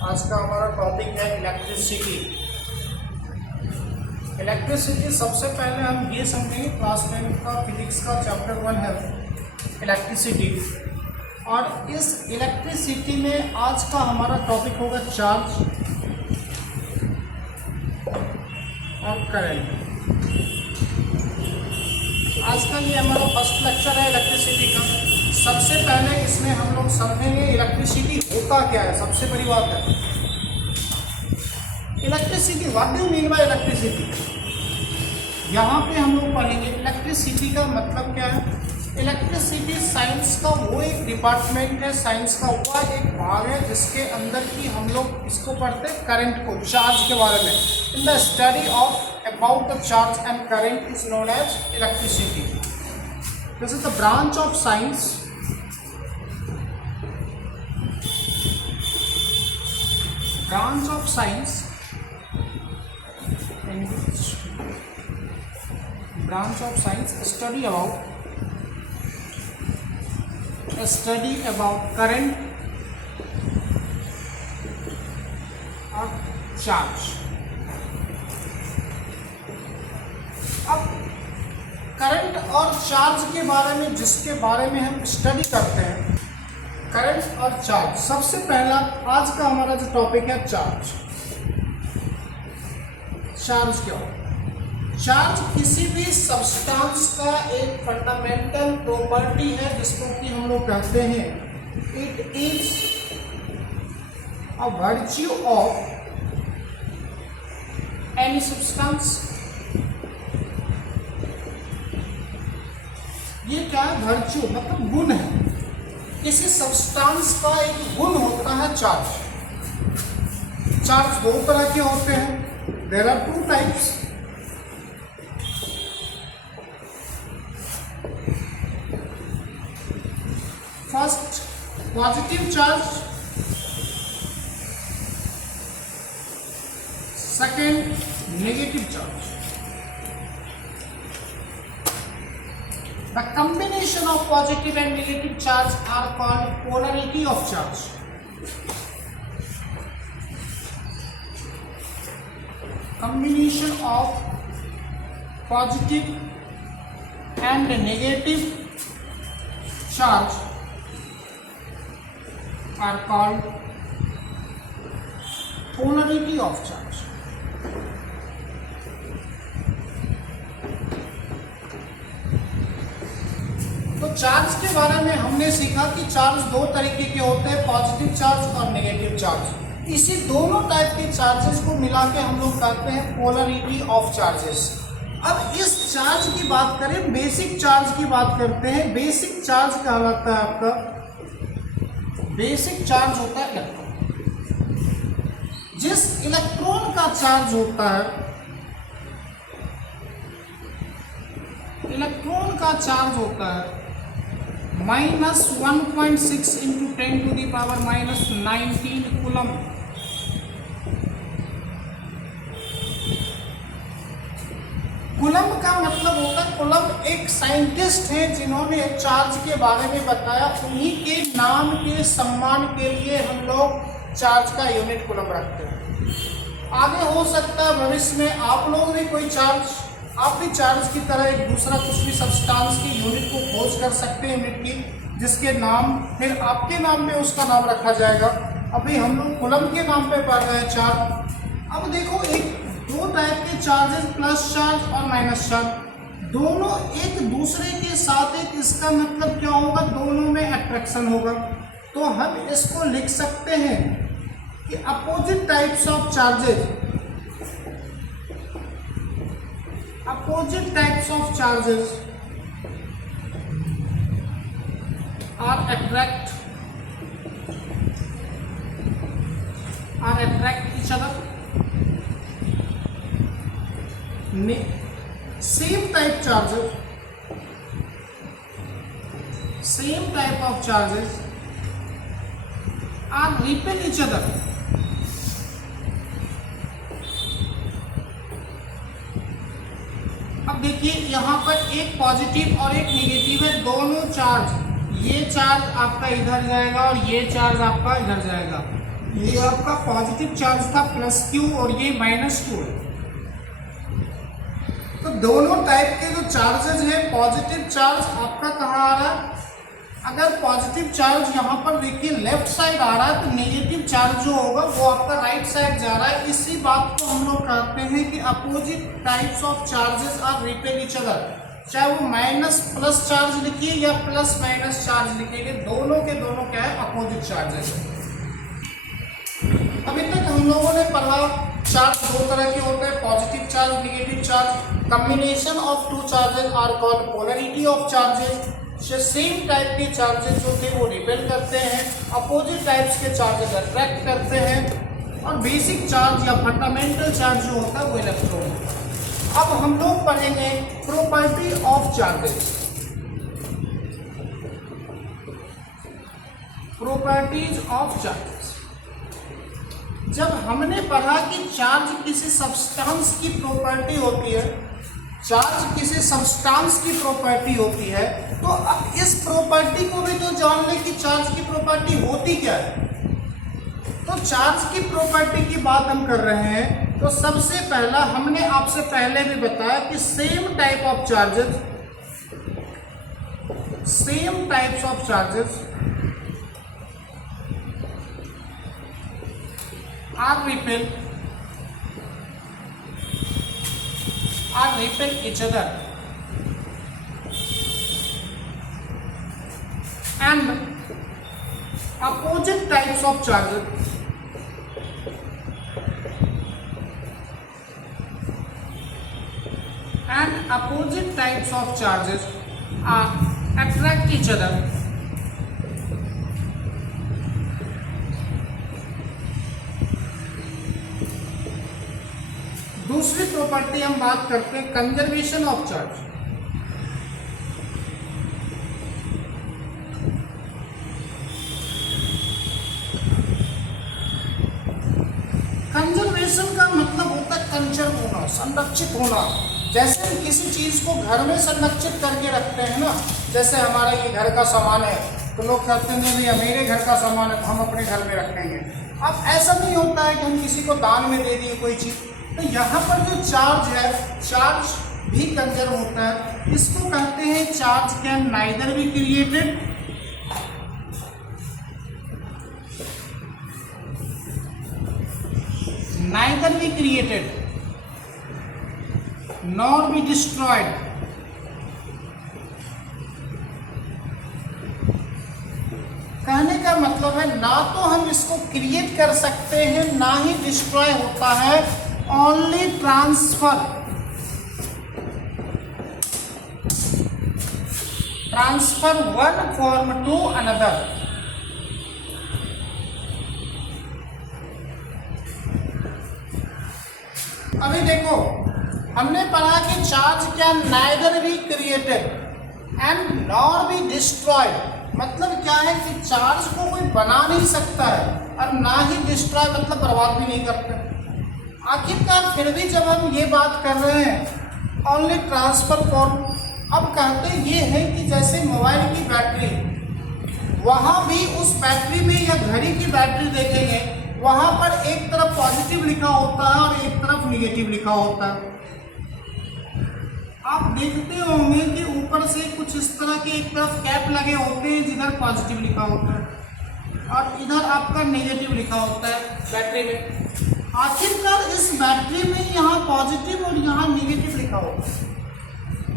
आज का हमारा टॉपिक है इलेक्ट्रिसिटी। इलेक्ट्रिसिटी सबसे पहले हम ये समझेंगे, क्लास 10 का फिजिक्स का चैप्टर 1 है इलेक्ट्रिसिटी। और इस इलेक्ट्रिसिटी में आज का हमारा टॉपिक होगा चार्ज और करंट। आज का ये हमारा फर्स्ट लेक्चर है इलेक्ट्रिसिटी का। सबसे पहले इसमें हम लोग समझेंगे इलेक्ट्रिसिटी होता क्या है। सबसे बड़ी बात है electricity, what do you mean by electricity. यहाँ पे हम लोग पढ़ेंगे इलेक्ट्रिसिटी का मतलब क्या है। इलेक्ट्रिसिटी साइंस का वो एक डिपार्टमेंट है, साइंस का वो एक भाग है जिसके अंदर की हम लोग इसको पढ़ते हैं करंट को, चार्ज के बारे में। In the study of about the charge and current is known as electricity. This is the branch of science in which branch of science study about current or charge. अब current और charge के बारे में, जिसके बारे में हम study करते हैं, करंट और चार्ज। सबसे पहला आज का हमारा जो टॉपिक है चार्ज। चार्ज क्या हो? चार्ज किसी भी सब्सटेंस का एक फंडामेंटल प्रॉपर्टी है जिसको कि हम लोग कहते हैं it is a virtue of any substance. ये क्या है? वर्च्यू मतलब गुण है। किसी सब्सटेंस का एक गुण होता है चार्ज। चार्ज दो तरह के होते हैं, there are two types. First positive charge, second negative charge. The combination of positive and negative charge are called polarity of charge. Combination of positive and negative charge are called polarity of charge. तो charge के बारे में हमने सीखा कि charge दो तरीके के होते हैं, पॉजिटिव चार्ज और नेगेटिव चार्ज। इसी दोनों टाइप के चार्जेस को मिला के हम लोग कहते हैं पोलरिटी ऑफ चार्जेस। अब इस चार्ज की बात करें, बेसिक चार्ज की बात करते हैं। बेसिक चार्ज कहलाता है आपका, बेसिक चार्ज होता है इलेक्ट्रॉन। जिस इलेक्ट्रॉन का चार्ज होता है, इलेक्ट्रॉन का चार्ज होता है -1.6 इंटू 10⁻⁻19 कूलम। कूलम का मतलब होता है, कूलम एक साइंटिस्ट हैं जिन्होंने चार्ज के बारे में बताया। उन्हीं के नाम के सम्मान के लिए हम लोग चार्ज का यूनिट कूलम रखते हैं। आगे हो सकता है भविष्य में आप लोग भी कोई चार्ज, आप भी चार्ज की तरह एक दूसरा कुछ भी सब्सटेंस की यूनिट को खोज कर सकते हैं, यूनिट की, जिसके नाम फिर आपके नाम पे उसका नाम रखा जाएगा। अभी हम लोग कूलम के नाम पे पढ़ रहे हैं चार्ज। अब देखो, एक दो टाइप के चार्जेस, प्लस चार्ज और माइनस चार्ज, दोनों एक दूसरे के साथ एक, इसका मतलब क्या होगा? दोनों में अट्रैक्शन होगा। तो हम इसको लिख सकते हैं कि opposite types of charges, opposite types of charges are attract each other. Same type of charges are repel each other. अब देखिए यहाँ पर एक पॉजिटिव और एक नेगेटिव है, दोनों चार्ज, ये चार्ज आपका इधर जाएगा और ये चार्ज आपका इधर जाएगा। ये आपका पॉजिटिव चार्ज था +q और ये -q है। तो दोनों टाइप के जो चार्जेस हैं, पॉजिटिव चार्ज आपका कहाँ आ रहा है, अगर पॉजिटिव चार्ज यहाँ पर देखिए लेफ्ट साइड आ रहा है तो नेगेटिव चार्ज जो होगा वो आपका राइट साइड जा रहा है। इसी बात को हम लोग कहते हैं कि opposite types of charges are repel each other, चाहे वो प्लस चार्ज लिखिए या +- चार्ज लिखिए, दोनों के दोनों क्या है, अपोजिट चार्जेस है। अभी तक हम लोगों ने पढ़ा चार्ज दो तरह के होते हैं, positive charge, negative charge. Combination of two charges are called polarity of charges. Same type के चार्जेस जो थे वो रिपेल करते हैं, अपोजिट टाइप्स के चार्जेस अट्रैक्ट करते हैं, और बेसिक चार्ज या फंडामेंटल चार्ज जो होता है वो इलेक्ट्रॉन होता है। अब हम लोग पढ़ेंगे property of charges, properties of charges. जब हमने पढ़ा कि चार्ज किसी सब्सटेंस की प्रॉपर्टी होती है, चार्ज किसी सब्सटेंस की प्रॉपर्टी होती है, तो अब इस प्रॉपर्टी को भी तो जान ले कि चार्ज की प्रॉपर्टी होती क्या है। तो चार्ज की प्रॉपर्टी की बात हम कर रहे हैं, तो सबसे पहला हमने आपसे पहले भी बताया कि same types of charges are repel each other, and opposite types of charges are attract each other. दूसरी प्रॉपर्टी हम बात करते हैं कंजर्वेशन ऑफ चार्ज। कंजर्वेशन का मतलब होता है कंजर्व होना, संरक्षित होना। जैसे हम किसी चीज को घर में संरक्षित करके रखते हैं ना, जैसे हमारा ये घर का सामान है तो लोग कहते हैं भैया मेरे घर का सामान है, हम अपने घर में रखेंगे। अब ऐसा नहीं होता है कि हम किसी को दान में दे दिए कोई चीज। तो यहाँ पर जो चार्ज है, चार्ज भी कंजर्व होता है। इसको कहते हैं charge can neither be created nor be destroyed. कहने का मतलब है ना तो हम इसको क्रिएट कर सकते हैं ना ही डिस्ट्रॉय होता है, only transfer one form to another. अभी देखो हमने पढ़ा कि charge can neither be created and nor be destroyed. मतलब क्या है कि चार्ज को कोई बना नहीं सकता है और ना ही डिस्ट्रॉय मतलब बर्बाद भी नहीं करते। आखिरकार फिर भी जब हम ये बात कर रहे हैं ओनली ट्रांसफर फॉर्म, अब कहते ये है कि जैसे मोबाइल की बैटरी, वहाँ भी उस बैटरी में या घड़ी की बैटरी देखेंगे, वहाँ पर एक तरफ पॉजिटिव लिखा होता है और एक तरफ निगेटिव लिखा होता है। आप देखते होंगे कि ऊपर से कुछ इस तरह के एक तरफ कैप लगे होते हैं जिधर पॉजिटिव लिखा होता है और इधर आपका नेगेटिव लिखा होता है बैटरी में। आखिरकार इस बैटरी में यहाँ पॉजिटिव और यहाँ नेगेटिव लिखा होता है।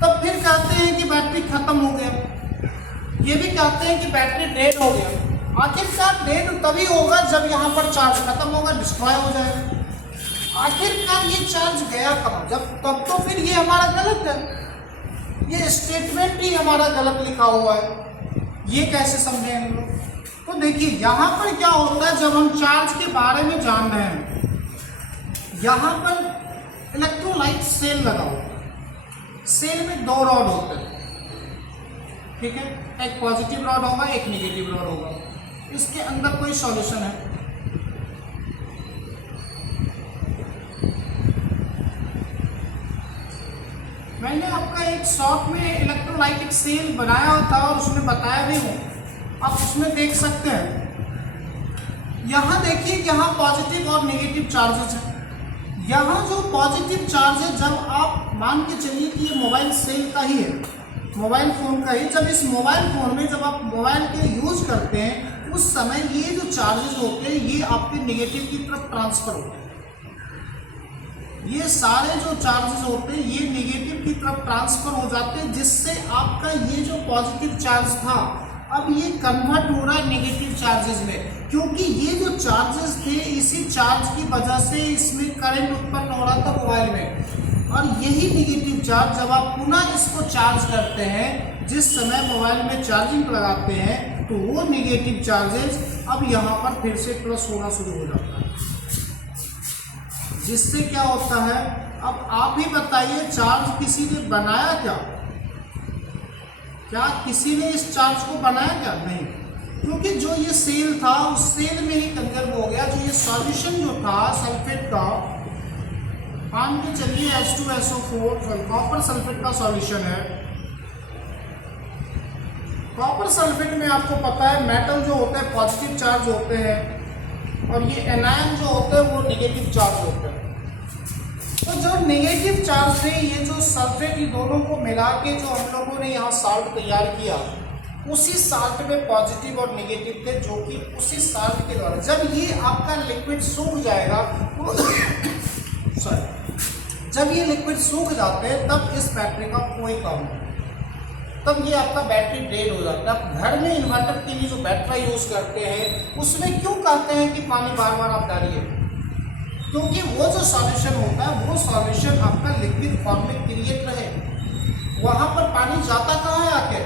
तब फिर कहते हैं कि बैटरी खत्म हो गया, ये भी कहते हैं कि बैटरी डेड हो गया। आखिरकार डेड तभी होगा जब यहाँ पर चार्ज खत्म होगा, डिस्ट्रॉय हो जाएगा। आखिरकार ये चार्ज गया कहाँ, जब तब तो फिर ये हमारा गलत है, ये स्टेटमेंट ही हमारा गलत लिखा हुआ है। ये कैसे समझें हम लोग? तो देखिए यहाँ पर क्या होता है, जब हम चार्ज के बारे में जान रहे हैं, यहाँ पर इलेक्ट्रोलाइट सेल लगा हुआ है। सेल में दो रॉड होते हैं, ठीक है, एक पॉजिटिव रॉड होगा एक नेगेटिव रॉड होगा। इसके अंदर कोई सॉल्यूशन है, मैंने आपका एक शॉप में इलेक्ट्रोलाइटिक सेल बनाया था और उसमें बताया भी हूँ, आप उसमें देख सकते हैं। यहाँ देखिए, यहाँ पॉजिटिव और नेगेटिव चार्जेस है। यहाँ जो पॉजिटिव चार्ज है, जब आप मान के चलिए कि ये मोबाइल सेल का ही है, मोबाइल फ़ोन का ही, जब इस मोबाइल फ़ोन में जब आप मोबाइल के यूज करते हैं उस समय ये जो चार्जेस होते हैं ये आपके नेगेटिव की तरफ ट्रांसफ़र होते हैं। ये सारे जो चार्जेस होते हैं ये नेगेटिव की तरफ ट्रांसफ़र हो जाते हैं, जिससे आपका ये जो पॉजिटिव चार्ज था अब ये कन्वर्ट हो रहा है नेगेटिव चार्जेस में, क्योंकि ये जो चार्जेस थे इसी चार्ज की वजह से इसमें करंट उत्पन्न हो रहा था मोबाइल में, और यही नेगेटिव चार्ज जब आप पुनः इसको चार्ज करते हैं, जिस समय मोबाइल में चार्जिंग लगाते हैं, तो वो नेगेटिव चार्जेस अब यहाँ पर फिर से प्लस होना शुरू हो जाता है, जिससे क्या होता है। अब आप ही बताइए, चार्ज किसी ने बनाया क्या? क्या किसी ने इस चार्ज को बनाया क्या? नहीं, क्योंकि जो ये सेल था उस सेल में ही कंजर्व हो गया। जो ये सॉल्यूशन जो था सल्फेट का, मान के चलिए H2SO4 कॉपर सल्फेट का सॉल्यूशन है। कॉपर सल्फेट में आपको पता है मेटल जो होते हैं पॉजिटिव चार्ज होते हैं, और ये एनायन जो होते हैं वो नेगेटिव चार्ज होते हैं। तो जो नेगेटिव चार्ज थे, ये जो सल्फेट, ये दोनों को मिला के जो हम लोगों ने यहाँ साल्ट तैयार किया, उसी साल्ट में पॉजिटिव और नेगेटिव थे, जो कि उसी साल्ट के द्वारा जब ये आपका लिक्विड सूख जाएगा सॉरी जब ये लिक्विड सूख जाते हैं तब इस बैटरी का कोई काम नहीं, तब ये आपका बैटरी डेड हो जाता है। आप घर में इन्वर्टर के लिए जो बैटरी यूज़ करते हैं उसमें क्यों कहते हैं कि पानी बार बार आप डालिए? क्योंकि वो जो सॉल्यूशन होता है वो सॉल्यूशन आपका लिक्विड फॉर्म में क्रिएट रहे। वहाँ पर पानी जाता कहाँ है आके?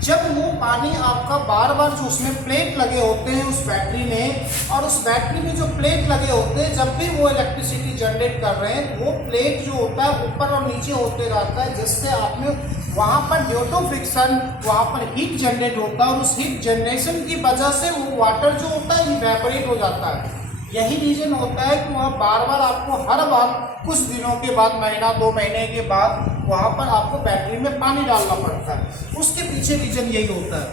जब वो पानी आपका बार बार जो उसमें प्लेट लगे होते हैं उस बैटरी में, और उस बैटरी में जो प्लेट लगे होते हैं, जब भी वो इलेक्ट्रिसिटी जनरेट कर रहे हैं, वो प्लेट जो होता है ऊपर और नीचे होते रहता है, जिससे आपने वहाँ पर ड्यू टू फ्रिक्शन वहाँ पर हीट जनरेट होता है, और उस हीट जनरेशन की वजह से वो वाटर जो होता है इवेपोरेट हो जाता है। यही रीजन होता है कि वहाँ बार बार आपको हर बार कुछ दिनों के बाद, महीना 2 महीने के बाद वहाँ पर आपको बैटरी में पानी डालना पड़ता है। उसके पीछे रीजन यही होता है।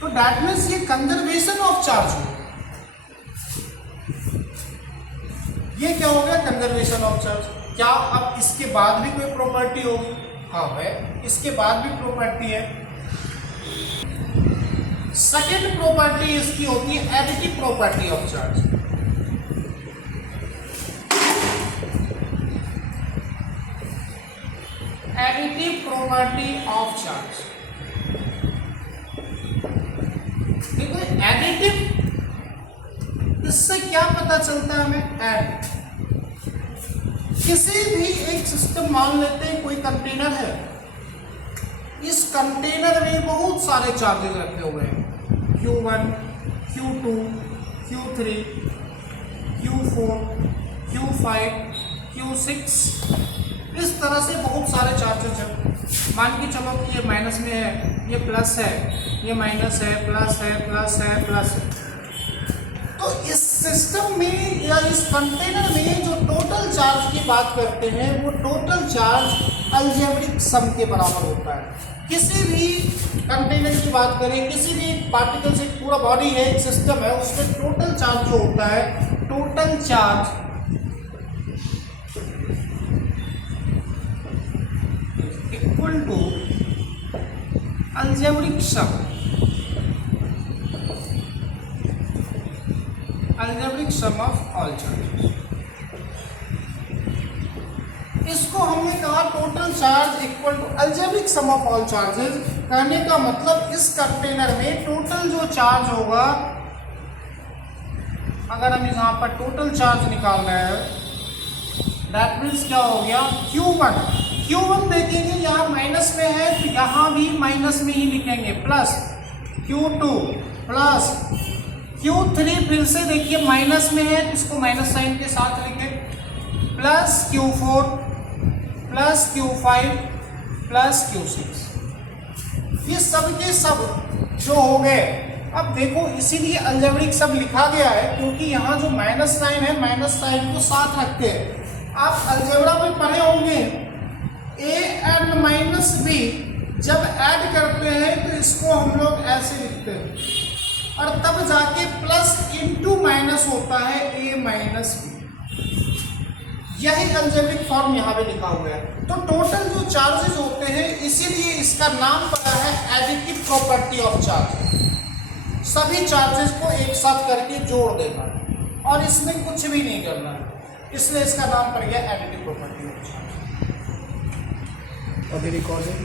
तो दैट मीन्स ये कंजर्वेशन ऑफ चार्ज हो। ये क्या हो गया? Conservation of charge. क्या अब इसके बाद भी कोई प्रॉपर्टी होगी? हाँ है, इसके बाद भी प्रॉपर्टी है। सेकेंड प्रॉपर्टी इसकी होती है additive property of charge. Additive property of charge, देखो एडिटिव, इससे क्या पता चलता है हमें? ऐड, किसी भी एक सिस्टम मान लेते हैं, कोई कंटेनर है, इस कंटेनर में बहुत सारे चार्जेस रखे हुए हैं, Q1, Q2, Q3, Q4, Q5, Q6, इस तरह से बहुत सारे चार्जेस हैं। मान के चलो कि ये माइनस में है, ये प्लस है, ये माइनस है, प्लस है, प्लस है, प्लस है। तो इस सिस्टम में या इस कंटेनर में जो टोटल चार्ज की बात करते हैं, वो टोटल चार्ज अलजेब्रिक सम के बराबर होता है। किसी भी कंटेनर की बात करें, किसी भी पार्टिकल से, पूरा बॉडी है, एक सिस्टम है, उसमें टोटल चार्ज जो होता है, total charge equal to algebraic sum, algebraic sum of all charge. इसको हमने कहा total charge equal to algebraic sum of all charges. कहने का मतलब इस कंटेनर में टोटल जो चार्ज होगा, अगर हम यहाँ पर टोटल चार्ज निकाल रहे हैं, दैट मीन्स क्या हो गया? Q1, Q1 देखेंगे यहाँ माइनस में है तो यहाँ भी माइनस में ही लिखेंगे, प्लस Q2 प्लस Q3, फिर से देखिए माइनस में है तो इसको माइनस साइन के साथ लिखें, plus Q4 plus Q5 plus Q6। ये सब के सब जो हो गए। अब देखो इसीलिए अलजेब्रिक सब लिखा गया है, क्योंकि यहाँ जो माइनस साइन है, माइनस साइन को साथ रखते हैं। आप अलजेब्रा में पढ़े होंगे, a एंड माइनस b जब ऐड करते हैं तो इसको हम लोग ऐसे लिखते हैं, और तब जाके प्लस इंटू माइनस होता है ए माइनस बी। यही कंजर्वेटिव फॉर्म यहाँ पे लिखा हुआ है। तो टोटल जो चार्जेस होते हैं, इसीलिए इसका नाम पड़ा है एडिटिव प्रॉपर्टी ऑफ चार्ज। सभी चार्जेस को एक साथ करके जोड़ देना और इसमें कुछ भी नहीं करना है, इसलिए इसका नाम पड़ गया एडिटिव प्रॉपर्टी ऑफ चार्ज। अभी रिकॉर्डिंग